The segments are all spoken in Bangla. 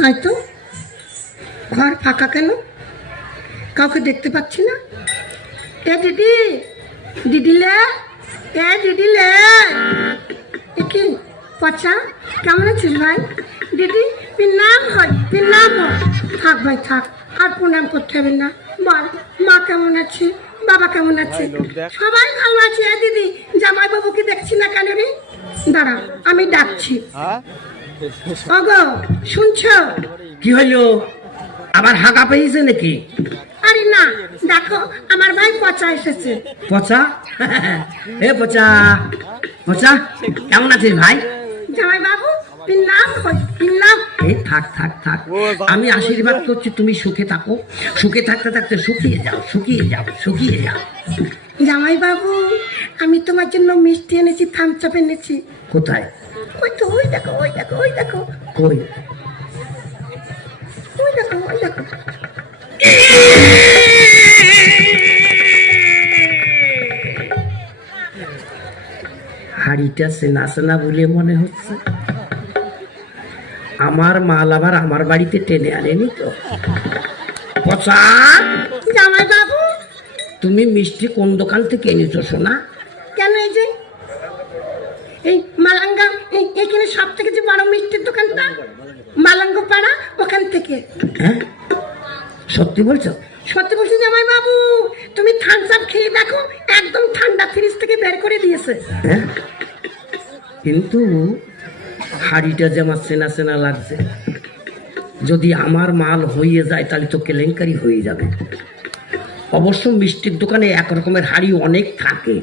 হয়তো ঘর ফাঁকা কেন? কাউকে দেখতে পাচ্ছি না। এ দিদি, দিদিলে, এ দিদিলে, কি পচা, কেমন আছিস ভাই? দিদি পিনাম হয়, পিনাম হয়। থাক ভাই থাক, আর প্রণাম করতে হবে না। বল মা কেমন আছে, বাবা কেমন আছে? সবাই ভালো আছে। এ দিদি, জামাই বাবুকে দেখছি না কেন রে? দাঁড়া, আমি ডাকছি। ওগো শুনছো? কি হইলো? আবার হাগা পেয়েছে নাকি? আরে না, দেখো আমার ভাই পচা এসেছে। পচা? এ পচা, পচা কেমন আছিস ভাই? জামাই বাবু পিনাম হয়, পিনাম। এই থাক থাক থাক, আমি আশীর্বাদ করছি তুমি সুখে থাকো। সুখে থাকতে থাকতে শুকিয়ে যাও, শুকিয়ে যাও, শুকিয়ে যাও। জামাই বাবু, আমি তোমার জন্য মিষ্টি এনেছি, থামস আপ এনেছি। কোথায়? ওই তো, ওই দেখো, ওই দেখো, ওই দেখো, কই? ওই দেখো, ওই দেখো। হাড়িটা সেনা সেনা বলে মনে হচ্ছে। আমার মাল আবার আমার বাড়িতে টেনে আনেনি তো? পচা, জামাই বাবু তুমি মিষ্টি কোন দোকান থেকে এনেছো সোনা? কেন? এই যে এই মালাঙ্গা, এইখানে সব থেকে যে বড় মিষ্টির দোকানটা মালাঙ্গ পাড়া, ওখান থেকে। হ্যাঁ সত্যি বলছো? সত্যি বলছি জামাই বাবু, তুমি থামস আপ খেয়ে দেখো, একদম ঠান্ডা, ফ্রিজ থেকে বের করে দিয়েছে। হ্যাঁ, কিন্তু হাড়িটা যে আমার সেনা সেনা লাগছে। যদি আমার মাল হয়ে যায় তাহলে তো কেলেঙ্কারি হয়ে যাবে। অবশ্য মিষ্টির দোকানে একরকমের হাড়ি অনেক থাকে।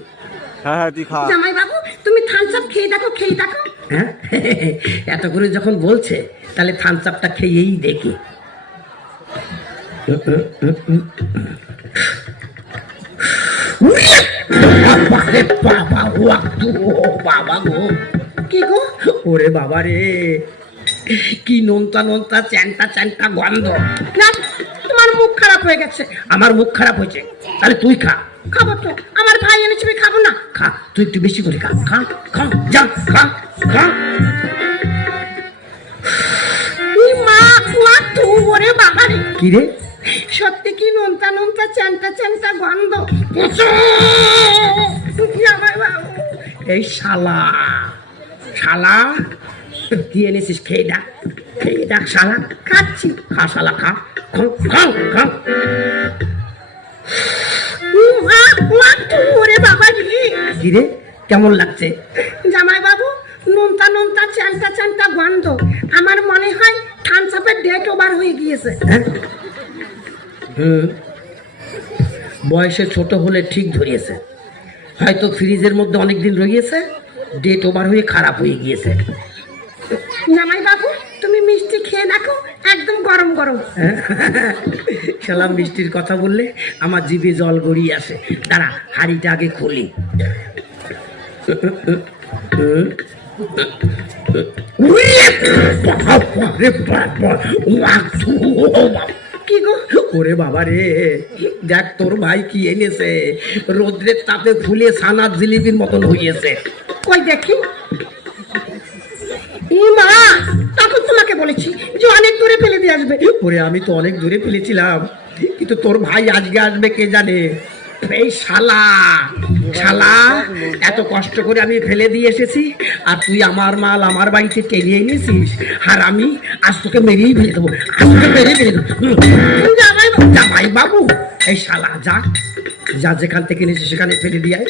জামাই বাবু তুমি থামস আপ খেয়ে দেখো, খেয়ে দেখো। হ্যাঁ, এত করে যখন বলছে তাহলে থামস আপটা খেয়েই দেখি। বাবা গো, কি গো? ওরে বাবা রে, কি নোনতা নোনতা চ্যাংটা চ্যাংটা গন্ধ। না, তোমার মুখ খারাপ হয়ে গেছে। আমার মুখ খারাপ হয়েছে? তাহলে তুই খা। খাবো তো, আমার ভাই এনেছে, আমি খাবো না? খা, তুই একটু বেশি করে খা, খা খা, যা খা খা। মা কুয়া তু, ওরে বাবা রে, কি রে? সত্যি কি নোনতা নোনতা চ্যাংটা চ্যাংটা গন্ধ। জামাই বাবু, এই শালা, শালা কি এনেছিস? খেয়ে দেখ, খেয়ে দেখ শালা। খাচ্ছি। খা শালা, খা খা খা খা। মা কুয়া তু, ওরে বাবা রে। কি রে, কেমন লাগছে? জামাই বাবু নোনতা নোনতা চ্যাংটা চ্যাংটা গন্ধ, আমার মনে হয় থামস আপের ডেট ওভার হয়ে গিয়েছে। হ্যাঁ, বয়সে ছোট হলে ঠিক ধরিয়েছে, হয়তো ফ্রিজের মধ্যে অনেকদিন রয়েছে, ডেট ওভার হয়ে খারাপ হয়ে গিয়েছে। জামাই বাবু তুমি মিষ্টি খেয়ে দেখো, একদম গরম গরম। শালা মিষ্টির কথা বললে আমার জিভে জল গড়িয়ে আসে। দাঁড়া, হাঁড়িটা আগে খুলি। কি গো? ওরে বাবা রে, দেখ তোর ভাই কি এনেছে। রোদ্রের তাপে ফুলে ছানার জিলিপির মতন হইয়েছে। কই দেখি। মা, তখন তোমাকে বলেছি যে অনেক দূরে ফেলে দিয়ে আসবে। ওরে আমি তো অনেক দূরে ফেলেছিলাম, কিন্তু তোর ভাই আজকে আসবে কে জানে। এই শালা, শালা এত কষ্ট করে আমি ফেলে দিয়ে এসেছি, আর তুই আমার মাল আমার বাড়িতে টেনে এনেছিস। আর আমি আজ তোকে মেরেই ফেলে দেবো, আজ তোকে মেরেই ফেলে দেবো। জামাই বাবু, এই শালা যা, যা যেখান থেকে এনেছিস সেখানে ফেলে দিয়ে আয়।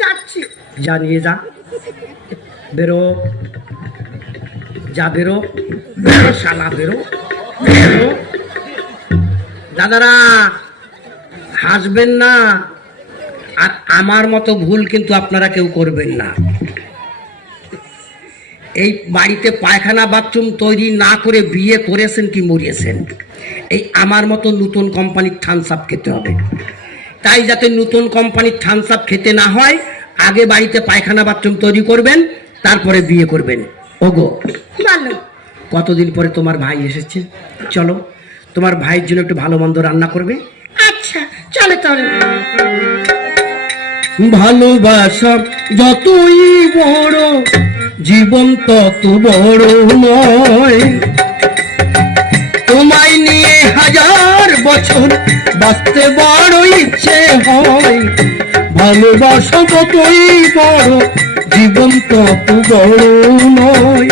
যাচ্ছি। যা, নিয়ে যা, বেরো, যা বেরো, বেরো শালা, বেরো বেরো। দাদারা হাসবেন না, আর আমার মতো ভুল কিন্তু আপনারা কেউ করবেন না। এই বাড়িতে পায়খানা বাথরুম তৈরি না করে বিয়ে করেছেন কি মরিয়েছেন? এই আমার মতো নতুন কোম্পানির থামস আপ খেতে হবে। তাই যাতে নতুন কোম্পানির থামস আপ খেতে না হয়, আগে বাড়িতে পায়খানা বাথরুম তৈরি করবেন, তারপরে বিয়ে করবেন। ওগো, ভালো। কতদিন পরে তোমার ভাই এসেছে, চলো তোমার ভাইয়ের জন্য একটু ভালো মন্দ রান্না করবে। আচ্ছা চলে তাহলে। ভালোবাসা যতই বড় জীবন তত বড় নয়। তোমায় নিয়ে হাজার বছর বাঁচতে বড় ইচ্ছে হয়। ভালোবাসা যতই বড় জীবন তত বড় নয়।